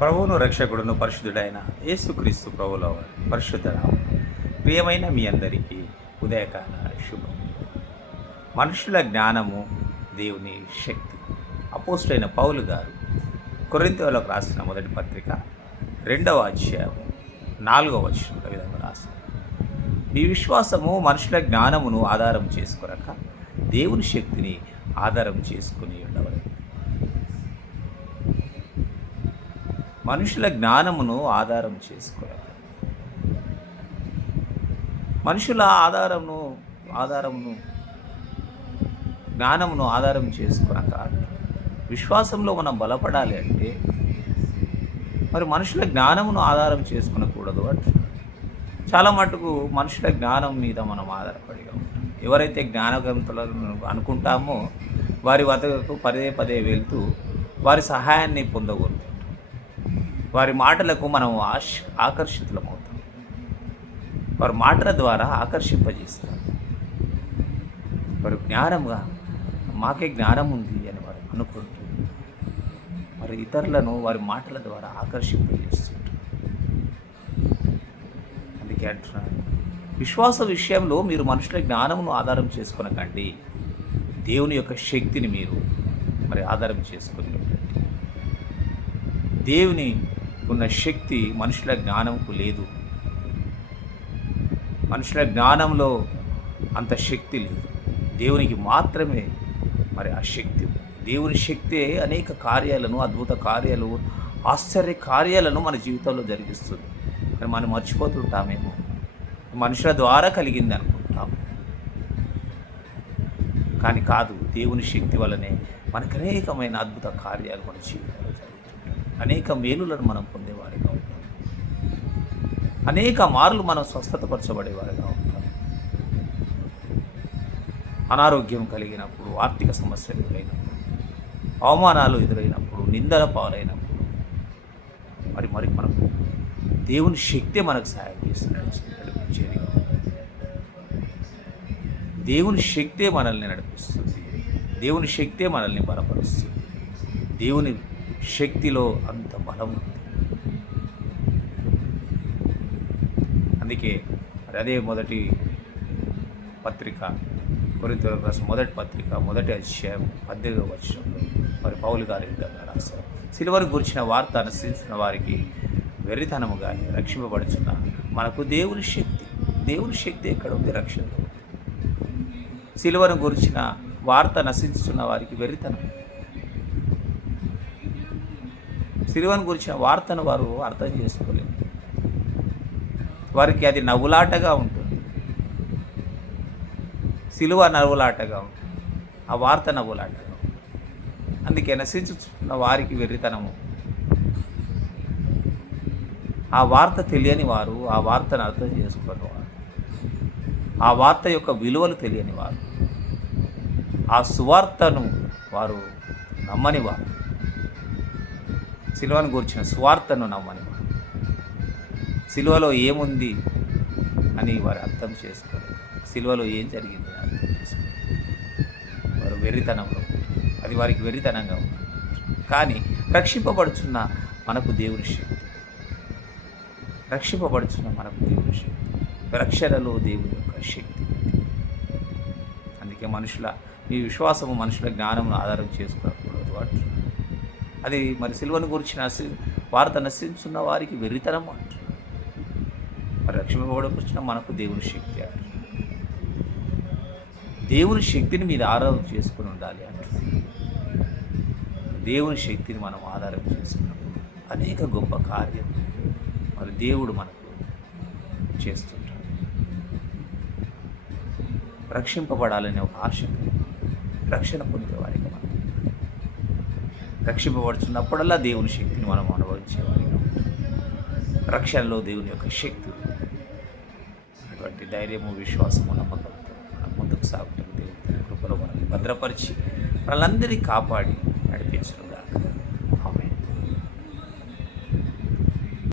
ప్రభువును రక్షకుడును పరిశుద్ధుడైన యేసుక్రీస్తు ప్రభుల వారి పరిశుద్ధ నామమున ప్రియమైన మీ అందరికీ ఉదయకాల శుభం. మనుషుల జ్ఞానము దేవుని శక్తి. అపోస్తులైన పౌలు గారు కొరింథీయులకు రాసిన మొదటి పత్రిక 2వ అధ్యాయము 4వ వచనంలో విధంగా రాశారు, మీ విశ్వాసము మనుషుల జ్ఞానమును ఆధారం చేసుకొనక దేవుని శక్తిని ఆధారం చేసుకుని ఉండవలెను. మనుషుల జ్ఞానమును ఆధారం చేసుకోవాలి. మనుషుల జ్ఞానమును ఆధారం చేసుకున్నాక విశ్వాసంలో మనం బలపడాలి అంటే మరి మనుషుల జ్ఞానమును ఆధారం చేసుకునకూడదు అంటున్నాడు. చాలా మటుకు మనుషుల జ్ఞానం మీద మనం ఆధారపడిగా ఉంటాం. ఎవరైతే జ్ఞానవంతులను అనుకుంటామో వారి వద్దకు పదే పదే వెళ్తూ వారి సహాయాన్ని పొందకూడదు. వారి మాటలకు మనం ఆకర్షితులమవుతాం. వారి మాటల ద్వారా ఆకర్షింపజేస్తాం. వారు జ్ఞానంగా మాకే జ్ఞానం ఉంది అని వారు అనుకుంటూ మరి ఇతరులను వారి మాటల ద్వారా ఆకర్షింపజేస్తుంటారు. అందుకే అంటున్నాను, విశ్వాస విషయంలో మీరు మనుషుల జ్ఞానమును ఆధారం చేసుకొనకండి, దేవుని యొక్క శక్తిని మీరు మరి ఆధారం చేసుకుని ఉండండి. దేవుని ఉన్న శక్తి మనుషుల జ్ఞానంకు లేదు. మనుషుల జ్ఞానంలో అంత శక్తి లేదు. దేవునికి మాత్రమే మరి ఆ శక్తి. దేవుని శక్తే అనేక కార్యాలను, అద్భుత కార్యాలు, ఆశ్చర్య కార్యాలను మన జీవితంలో జరిగిస్తుంది. కానీ మనం మర్చిపోతుంటామేమో, మనుషుల ద్వారా కలిగింది అనుకుంటాము. కానీ కాదు, దేవుని శక్తి వల్లనే మనకు అనేకమైన అద్భుత కార్యాలు మన జీవితంలో జరుగుతాయి. అనేక మేలులను మనం పొందేవారిగా ఉంటాం. అనేక మార్లు మనం స్వస్థతపరచబడేవారిగా ఉంటాం. అనారోగ్యం కలిగినప్పుడు, ఆర్థిక సమస్యలు ఎదురైనప్పుడు, అవమానాలు ఎదురైనప్పుడు, నిందల పాలైనప్పుడు మరి మనకు దేవుని శక్తి మనకు సహాయం నడిపించేది. దేవుని శక్తే మనల్ని నడిపిస్తుంది. దేవుని శక్తే మనల్ని బలపరుస్తుంది. దేవుని శక్తిలో అంత బలం ఉంది. అందుకే మరి అదే మొదటి పత్రిక, కొరింథీయులకు రాసిన మొదటి పత్రిక 1వ అధ్యాయం 18వ వచనంలో మరి పౌలు గారు ఈ విధంగా రాశారు, సిలువను గురించిన వార్త అనుసరించిన వారికి వెర్రితనము కానీ రక్షింపబడుచున్న మనకు దేవుని శక్తి ఎక్కడ ఉంది? రక్షణలో. సిలువను గురించిన వార్త నశించుతున్న వారికి వెర్రితనం. సిలువను గురించిన వార్తను వారు అర్థం చేసుకోలేరు. వారికి అది నవ్వులాటగా ఉంటుంది. సిలువ నవ్వులాటగా ఉంటుంది, ఆ వార్త నవ్వులాటగా ఉంటుంది. అందుకే నశించుతున్న వారికి వెర్రితనము. ఆ వార్త తెలియని వారు, ఆ వార్తను అర్థం చేసుకుని వారు, ఆ వార్త యొక్క విలువలు తెలియని వారు, ఆ సువార్తను వారు నమ్మని వారు, సిలువను గురించిన సువార్తను నమ్మని వారు, సిలువలో ఏముంది అని వారు అర్థం చేసుకోలేదు. సిలువలో ఏం జరిగింది అని అర్థం చేసుకోలేదు. వారు వెర్రితనంలో, అది వారికి వెర్రితనంగా ఉంది. కానీ రక్షింపబడుచున్న మనకు దేవుని శక్తి, రక్షణలో దేవుని యొక్క శక్తి. అందుకే మీ విశ్వాసము మనుషుల జ్ఞానమును ఆధారం చేసుకోకూడదు అంటున్నారు. అది మరి సిలువను గురించిన వార్త నశించున్న వారికి వెర్రితనం అంటున్నారు. మరి రక్షింపబడవచ్చిన మనకు దేవుని శక్తి అంటున్నారు. దేవుని శక్తిని మీద ఆధారం చేసుకుని ఉండాలి అంటున్నారు. దేవుని శక్తిని మనం ఆధారం చేసుకున్నప్పుడు అనేక గొప్ప కార్యం మరి దేవుడు మనకు చేస్తుంటాడు. రక్షింపబడాలనే ఒక ఆశ, రక్షణ పొందేవారిగా మనం రక్షింపబడుతున్నప్పుడల్లా దేవుని శక్తిని మనం అనుభవించేవారిగా ఉంటాం. రక్షణలో దేవుని యొక్క శక్తి, అటువంటి ధైర్యము, విశ్వాసము, నమ్మకంతో మనం ముందుకు సాగుతాం. దేవుని కృపలో మనల్ని భద్రపరిచి వాళ్ళందరినీ కాపాడి నడిపించడం